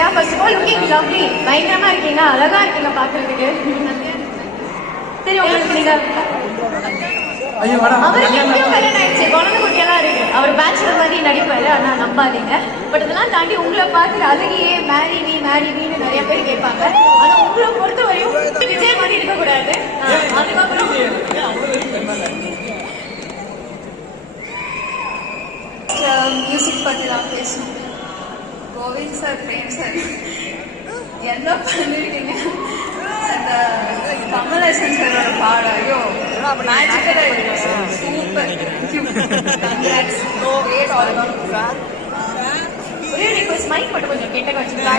Yeah, first of all, looking lovely. பயங்கரமா இருக்கீங்க, அழகா இருக்கீங்க பாக்குறதுக்கு. சரி, உங்களுக்கு நீங்க அவருக்கு எப்படியும் கல்யாணம் ஆயிடுச்சு, குழந்தை குட்டியெல்லாம் இருக்கு. அவர் பேச்சுலர் மாதிரி நடிப்பாரு, ஆனா நம்பாதீங்க. பட் இதெல்லாம் தாண்டி உங்களை பார்த்து அழகியே மேரி மீன்னு நிறைய பேர் கேட்பாங்க. ஆனா உங்களை பொறுத்த வரையும் விஜய் மாதிரி இருக்கக்கூடாது. அதுக்கப்புறம் மியூசிக் பத்தி தான் பேசணும். கோவிந்த் சார், பிரேம் சார் என்ன பண்ணிருக்கீங்க? அந்த கமலஹாசன் சாரோட பாடம் ஐயோ மேஜிக்கலா இருக்கு. Super, congrats, great all around. ஒரே ரிக்வெஸ்ட், மைக் மட்டும் கொஞ்சம் கேட்ட வச்சுக்கலாம்.